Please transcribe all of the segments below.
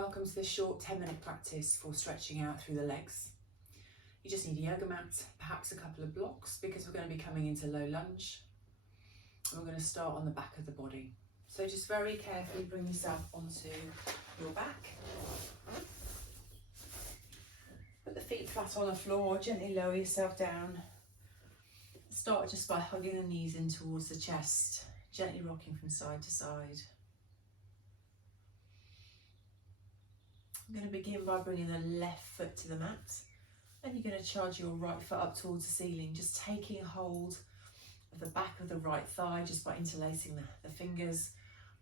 welcome to this short 10-minute practice for stretching out through the legs. You just need a yoga mat, perhaps a couple of blocks, because we're going to be coming into low lunge. And we're going to start on the back of the body. So just very carefully bring yourself onto your back. Put the feet flat on the floor, gently lower yourself down. Start just by hugging the knees in towards the chest, gently rocking from side to side. I'm going to begin by bringing the left foot to the mat, and you're going to charge your right foot up towards the ceiling, just taking hold of the back of the right thigh just by interlacing the fingers.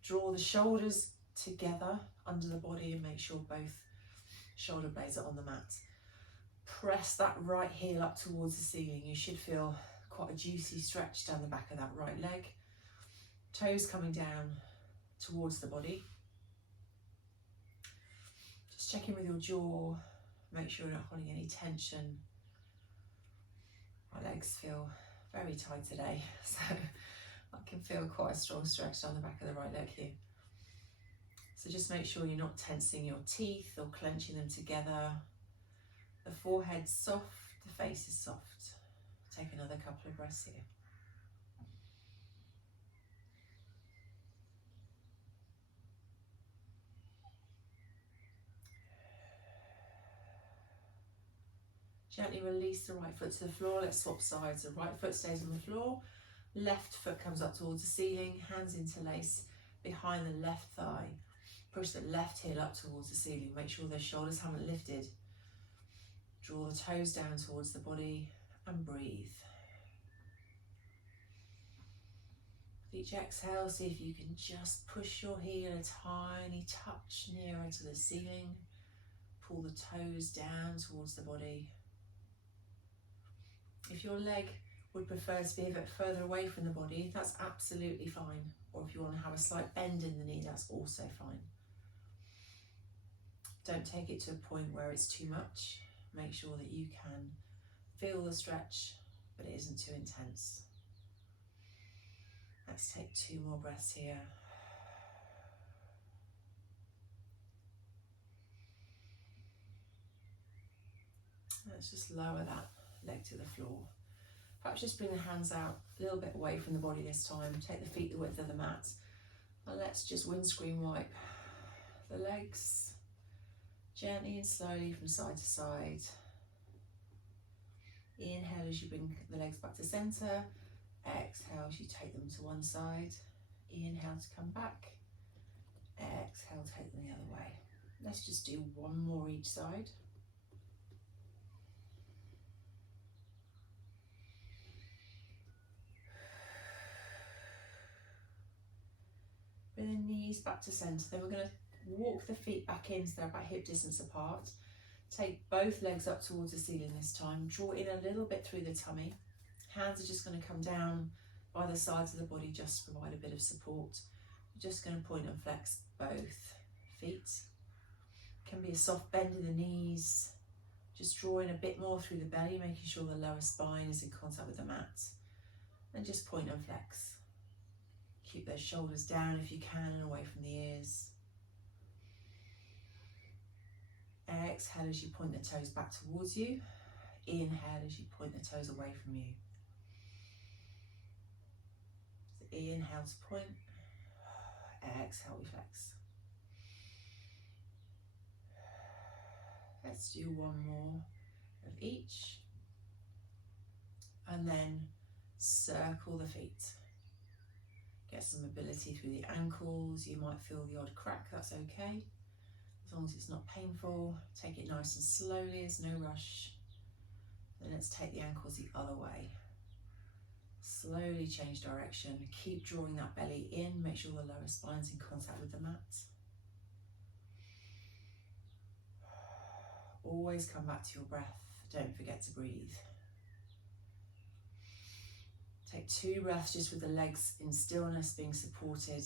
Draw the shoulders together under the body and make sure both shoulder blades are on the mat. Press that right heel up towards the ceiling. You should feel quite a juicy stretch down the back of that right leg. Toes coming down towards the body. Just check in with your jaw, make sure you're not holding any tension. My legs feel very tight today, so I can feel quite a strong stretch down the back of the right leg here. So just make sure you're not tensing your teeth or clenching them together. The forehead's soft, the face is soft. Take another couple of breaths here. Gently release the right foot to the floor. Let's swap sides. The right foot stays on the floor. Left foot comes up towards the ceiling. Hands interlace behind the left thigh. Push the left heel up towards the ceiling. Make sure the shoulders haven't lifted. Draw the toes down towards the body and breathe. With each exhale, see if you can just push your heel a tiny touch nearer to the ceiling. Pull the toes down towards the body. If your leg would prefer to be a bit further away from the body, that's absolutely fine. Or if you want to have a slight bend in the knee, that's also fine. Don't take it to a point where it's too much. Make sure that you can feel the stretch, but it isn't too intense. Let's take 2 more breaths here. Let's just lower that leg to the floor. Perhaps just bring the hands out a little bit away from the body this time. Take the feet the width of the mat. And let's just windscreen wipe the legs gently and slowly from side to side. Inhale as you bring the legs back to centre. Exhale as you take them to one side. Inhale to come back. Exhale, take them the other way. Let's just do 1 more each side. Bring the knees back to centre. Then we're going to walk the feet back in so they're about hip distance apart. Take both legs up towards the ceiling this time. Draw in a little bit through the tummy. Hands are just going to come down by the sides of the body just to provide a bit of support. We're just going to point and flex both feet. Can be a soft bend in the knees. Just draw in a bit more through the belly, making sure the lower spine is in contact with the mat. And just point and flex. Keep those shoulders down if you can and away from the ears. Exhale as you point the toes back towards you. Inhale as you point the toes away from you. So inhale to point. Exhale, we flex. Let's do 1 more of each. And then circle the feet. Get some mobility through the ankles. You might feel the odd crack, that's okay. As long as it's not painful, take it nice and slowly, there's no rush. Then let's take the ankles the other way. Slowly change direction. Keep drawing that belly in, make sure the lower spine's in contact with the mat. Always come back to your breath, don't forget to breathe. Take 2 breaths just with the legs in stillness being supported.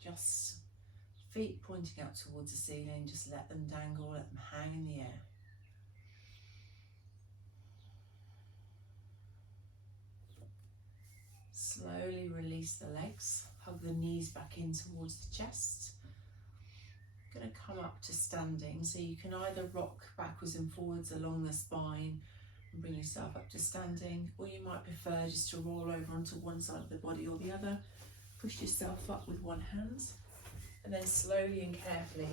Just feet pointing up towards the ceiling, just let them dangle, let them hang in the air. Slowly release the legs, hug the knees back in towards the chest. Going to come up to standing, so you can either rock backwards and forwards along the spine and bring yourself up to standing, or you might prefer just to roll over onto one side of the body or the other. Push yourself up with one hand and then slowly and carefully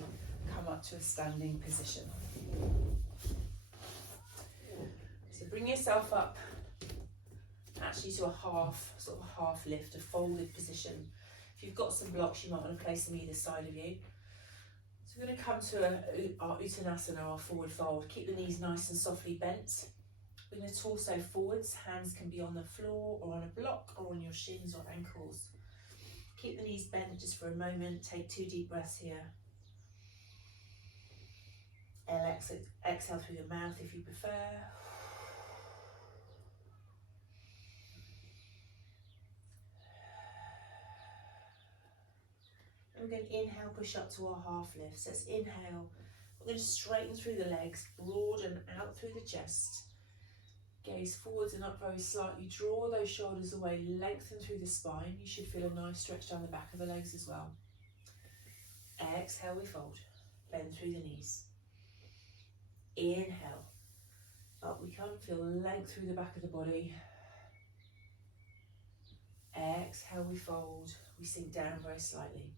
come up to a standing position. So bring yourself up actually to a sort of half lift, a folded position. If you've got some blocks, you might want to place them either side of you. So we're going to come to our Uttanasana, our forward fold. Keep the knees nice and softly bent. We're going to torso forwards. Hands can be on the floor or on a block or on your shins or ankles. Keep the knees bent just for a moment. Take 2 deep breaths here. Exhale through the mouth if you prefer. And we're going to inhale, push up to our half lift. So let's inhale. We're going to straighten through the legs, broaden out through the chest. Gaze forwards and up very slightly. Draw those shoulders away, lengthen through the spine. You should feel a nice stretch down the back of the legs as well. Exhale, we fold. Bend through the knees. Inhale. Up we come, feel length through the back of the body. Exhale, we fold. We sink down very slightly.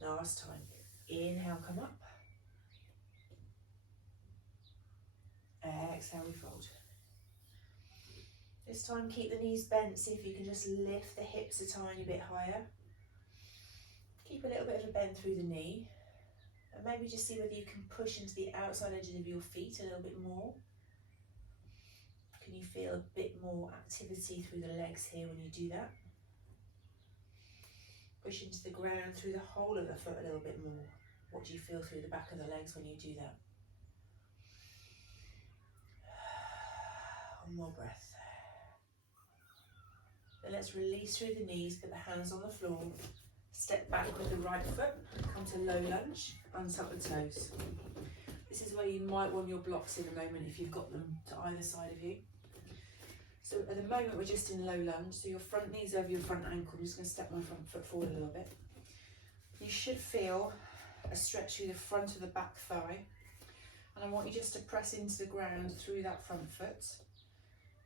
Last time. Inhale, come up. Exhale, we fold. This time keep the knees bent, see if you can just lift the hips a tiny bit higher. Keep a little bit of a bend through the knee. And maybe just see whether you can push into the outside edges of your feet a little bit more. Can you feel a bit more activity through the legs here when you do that? Push into the ground through the whole of the foot a little bit more. What do you feel through the back of the legs when you do that? One more breath. Then let's release through the knees, put the hands on the floor, step back with the right foot, come to low lunge, untuck the toes. This is where you might want your blocks in a moment if you've got them to either side of you. So at the moment we're just in low lunge, so your front knee's over your front ankle. I'm just going to step my front foot forward a little bit. You should feel a stretch through the front of the back thigh, and I want you just to press into the ground through that front foot.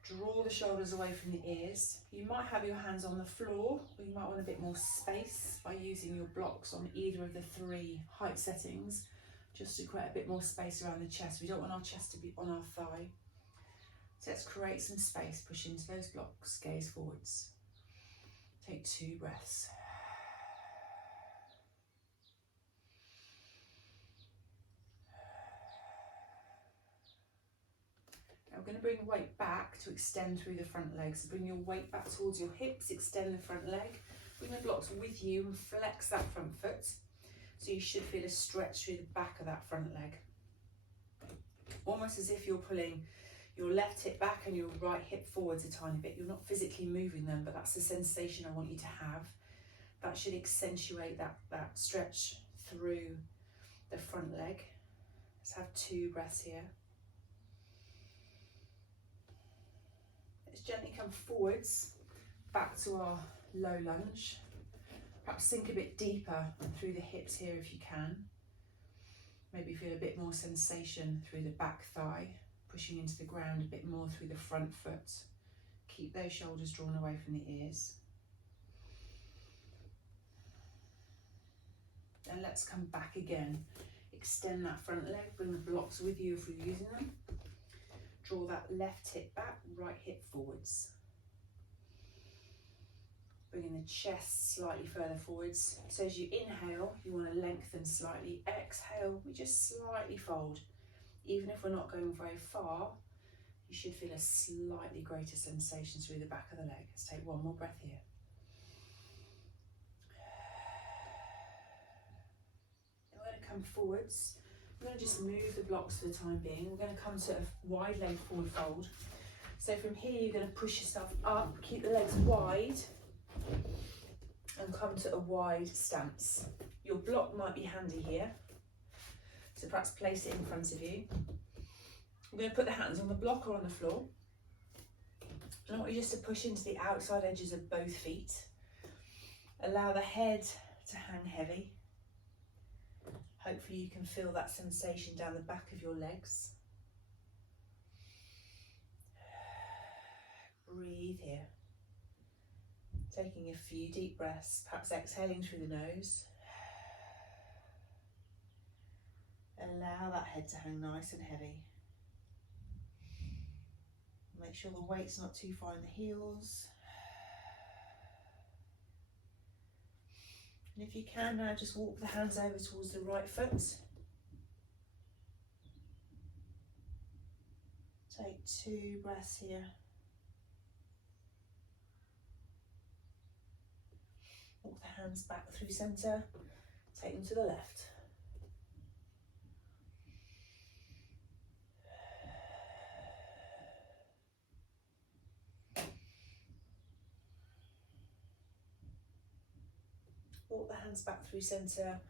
Draw the shoulders away from the ears. You might have your hands on the floor, or you might want a bit more space by using your blocks on either of the 3 height settings, just to create a bit more space around the chest. We don't want our chest to be on our thigh. So let's create some space, push into those blocks, gaze forwards. Take 2 breaths. Now we're going to bring weight back to extend through the front legs. So bring your weight back towards your hips, extend the front leg. Bring the blocks with you and flex that front foot. So you should feel a stretch through the back of that front leg. Almost as if you're pulling your left hip back and your right hip forwards a tiny bit. You're not physically moving them, but that's the sensation I want you to have. That should accentuate that stretch through the front leg. Let's have 2 breaths here. Let's gently come forwards, back to our low lunge. Perhaps sink a bit deeper through the hips here if you can. Maybe feel a bit more sensation through the back thigh, pushing into the ground a bit more through the front foot. Keep those shoulders drawn away from the ears. And let's come back again. Extend that front leg, bring the blocks with you if you're using them. Draw that left hip back, right hip forwards. Bringing the chest slightly further forwards. So as you inhale, you want to lengthen slightly. Exhale, we just slightly fold. Even if we're not going very far, you should feel a slightly greater sensation through the back of the leg. Let's take 1 more breath here. Then we're going to come forwards. We're going to just move the blocks for the time being. We're going to come to a wide leg forward fold. So from here, you're going to push yourself up, keep the legs wide, and come to a wide stance. Your block might be handy here, so perhaps place it in front of you. I'm going to put the hands on the block or on the floor. And I want you just to push into the outside edges of both feet. Allow the head to hang heavy. Hopefully you can feel that sensation down the back of your legs. Breathe here. Taking a few deep breaths, perhaps exhaling through the nose. Allow that head to hang nice and heavy. Make sure the weight's not too far in the heels. And if you can now, just walk the hands over towards the right foot. Take 2 breaths here. Walk the hands back through centre. Take them to the left. Walk the hands back through centre,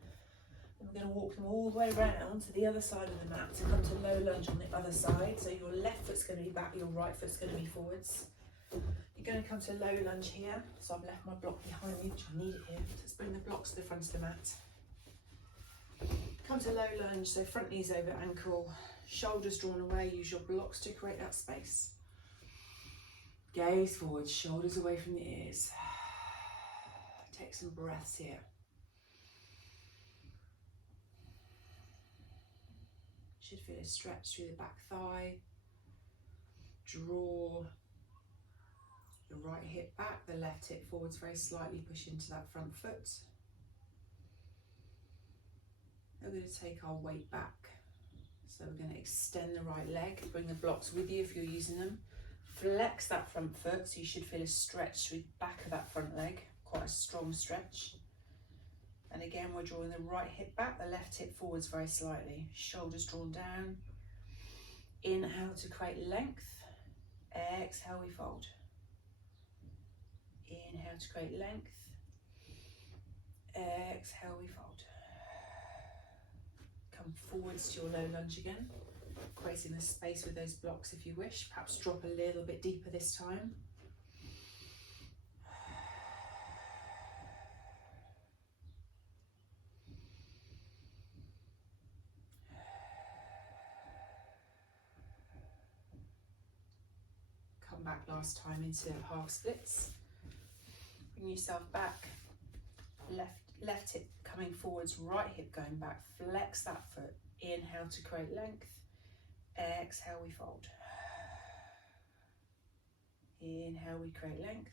and we're going to walk them all the way round to the other side of the mat to come to low lunge on the other side. So your left foot's going to be back, your right foot's going to be forwards. You're going to come to low lunge here. So I've left my block behind me, which I need it here. Let's bring the blocks to the front of the mat. Come to low lunge, so front knees over ankle, shoulders drawn away. Use your blocks to create that space. Gaze forward, shoulders away from the ears. Take some breaths here. Should feel a stretch through the back thigh. Draw the right hip back, the left hip forwards very slightly, push into that front foot. Then we're going to take our weight back. So we're going to extend the right leg, bring the blocks with you if you're using them. Flex that front foot, so you should feel a stretch through the back of that front leg. Quite a strong stretch. And again, we're drawing the right hip back, the left hip forwards very slightly. Shoulders drawn down. Inhale to create length. Exhale, we fold. Inhale to create length. Exhale, we fold. Come forwards to your low lunge again. Creating the space with those blocks if you wish. Perhaps drop a little bit deeper this time. Back last time into half splits. Bring yourself back, left hip coming forwards, right hip going back. Flex that foot. Inhale to create length. Exhale, we fold. Inhale, we create length.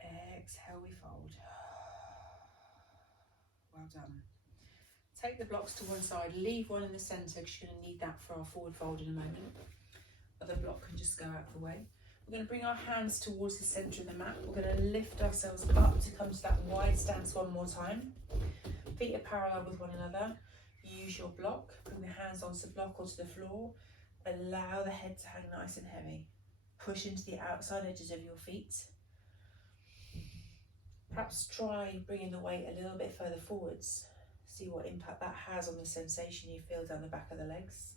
Exhale, we fold. Well done. Take the blocks to one side, leave one in the centre because you're going to need that for our forward fold in a moment. Other block can just go out of the way. We're going to bring our hands towards the centre of the mat. We're going to lift ourselves up to come to that wide stance one more time. Feet are parallel with one another. Use your block. Bring the hands onto the block or to the floor. Allow the head to hang nice and heavy. Push into the outside edges of your feet. Perhaps try bringing the weight a little bit further forwards. See what impact that has on the sensation you feel down the back of the legs.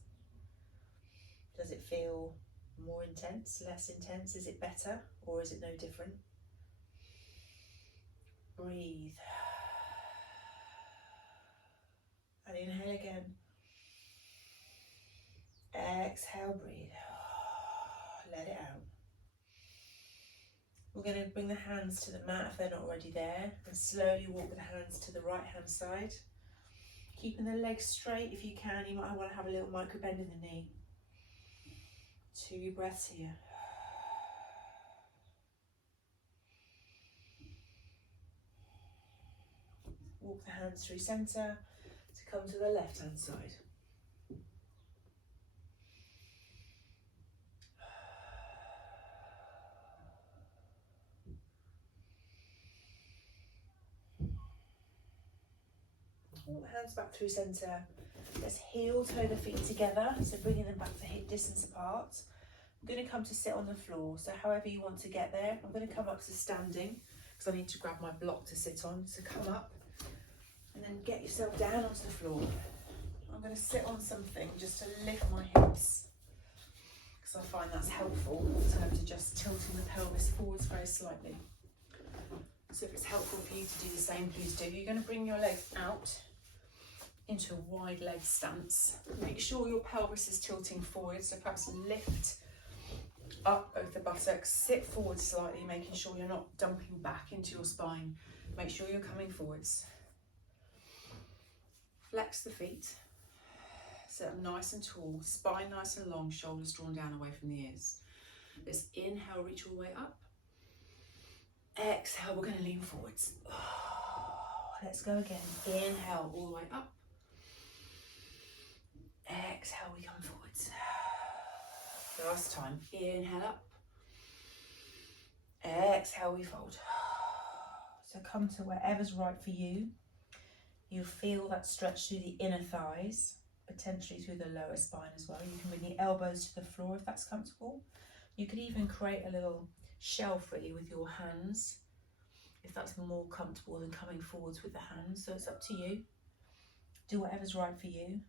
Does it feel more intense, less intense? Is it better or is it no different? Breathe. And inhale again. Exhale, breathe. Let it out. We're going to bring the hands to the mat if they're not already there and slowly walk with the hands to the right hand side. Keeping the legs straight if you can. You might want to have a little micro bend in the knee. 2 breaths here. Walk the hands through centre to come to the left hand side. Walk the hands back through centre. Let's heel toe the feet together, so bringing them back to hip distance apart. I'm going to come to sit on the floor, so however you want to get there. I'm going to come up to standing because I need to grab my block to sit on. So come up and then get yourself down onto the floor. I'm going to sit on something just to lift my hips because I find that's helpful in terms of just tilting the pelvis forwards very slightly. So if it's helpful for you to do the same, please do. You're going to bring your legs out into a wide leg stance. Make sure your pelvis is tilting forward, so perhaps lift up both the buttocks, sit forward slightly, making sure you're not dumping back into your spine. Make sure you're coming forwards. Flex the feet, sit up nice and tall, spine nice and long, shoulders drawn down away from the ears. Let's inhale, reach all the way up. Exhale, we're going to lean forwards. Let's go again. Inhale, all the way up. Exhale, we come forwards. Last time. Inhale up. Exhale, we fold. So come to wherever's right for you. You feel that stretch through the inner thighs, potentially through the lower spine as well. You can bring the elbows to the floor if that's comfortable. You could even create a little shelf really with your hands, if that's more comfortable than coming forwards with the hands. So it's up to you. Do whatever's right for you.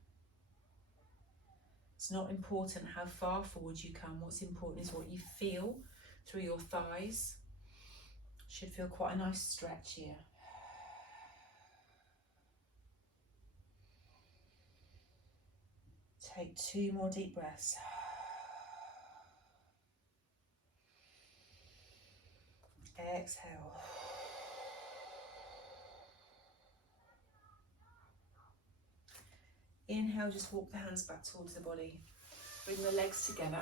It's not important how far forward you come. What's important is what you feel through your thighs. Should feel quite a nice stretch here. Take 2 more deep breaths. Exhale. Inhale, just walk the hands back towards the body. Bring the legs together.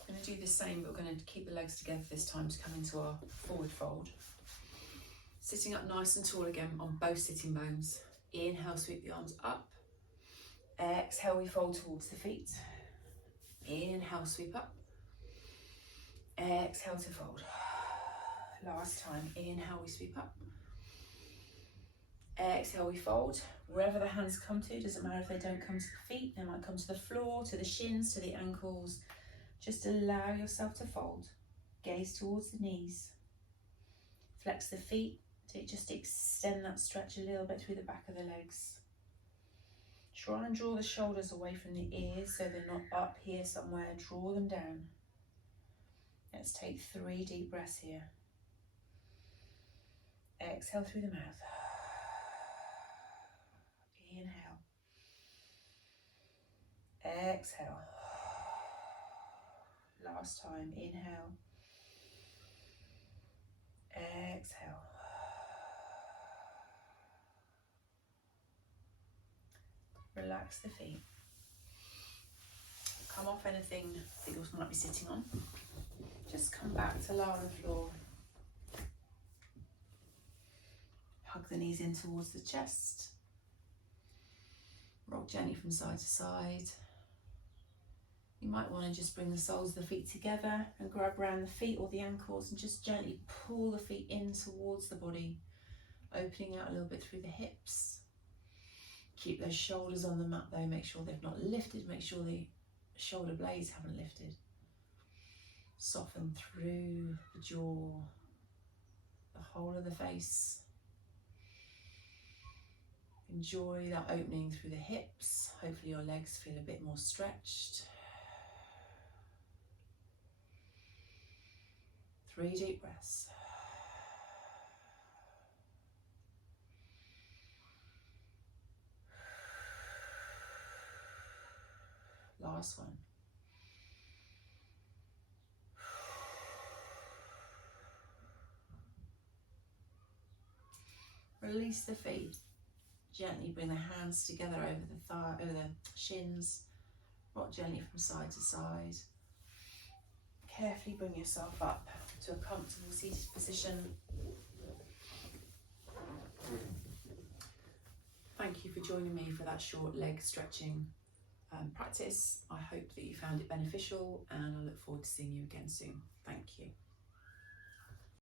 We're going to do the same, but we're going to keep the legs together this time to come into our forward fold. Sitting up nice and tall again on both sitting bones. Inhale, sweep the arms up. Exhale, we fold towards the feet. Inhale, sweep up. Exhale to fold. Last time. Inhale, we sweep up. Exhale, we fold. Wherever the hands come to, doesn't matter if they don't come to the feet, they might come to the floor, to the shins, to the ankles. Just allow yourself to fold. Gaze towards the knees. Flex the feet to just extend that stretch a little bit through the back of the legs. Try and draw the shoulders away from the ears so they're not up here somewhere. Draw them down. Let's take 3 deep breaths here. Exhale through the mouth. Inhale. Exhale. Last time. Inhale. Exhale. Relax the feet. Come off anything that you might be sitting on. Just come back to lie on the floor. Hug the knees in towards the chest. Rock gently from side to side. You might want to just bring the soles of the feet together and grab around the feet or the ankles and just gently pull the feet in towards the body, opening out a little bit through the hips. Keep those shoulders on the mat though, make sure they've not lifted, make sure the shoulder blades haven't lifted. Soften through the jaw, the whole of the face. Enjoy that opening through the hips. Hopefully your legs feel a bit more stretched. 3 deep breaths. Last one. Release the feet. Gently bring the hands together over the thigh, over the shins. Rock gently from side to side. Carefully bring yourself up to a comfortable seated position. Thank you for joining me for that short leg stretching practice. I hope that you found it beneficial and I look forward to seeing you again soon. Thank you.